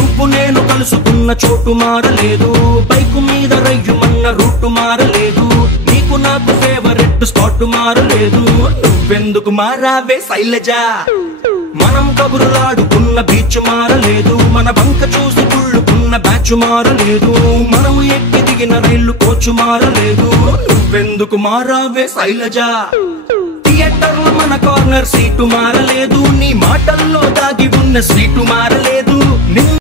నువ్వు నేను కలుసుకున్న చోటు మారలేదు, బైకు మీద రయ్యుమన్న రూటు మారలేదు, నీకు నాకు ఫేవరెట్ స్పాట్ మారలేదు. నువ్వెందుకు మారావే శైలజ? మనం కబురులాడుకున్న బీచ్ మారలేదు, మన బంక చూసి కుళ్ళుకున్న బ్యాచ్ మారలేదు, మనం ఎక్కి దిగిన రైలు కోచు మారలేదు. నువ్వెందుకు మారావే శైలజ? థియేటర్ లో మన కార్నర్ సీటు మారలేదు, నీ మాటల్లో దాగి ఉన్న సీటు మారలేదు.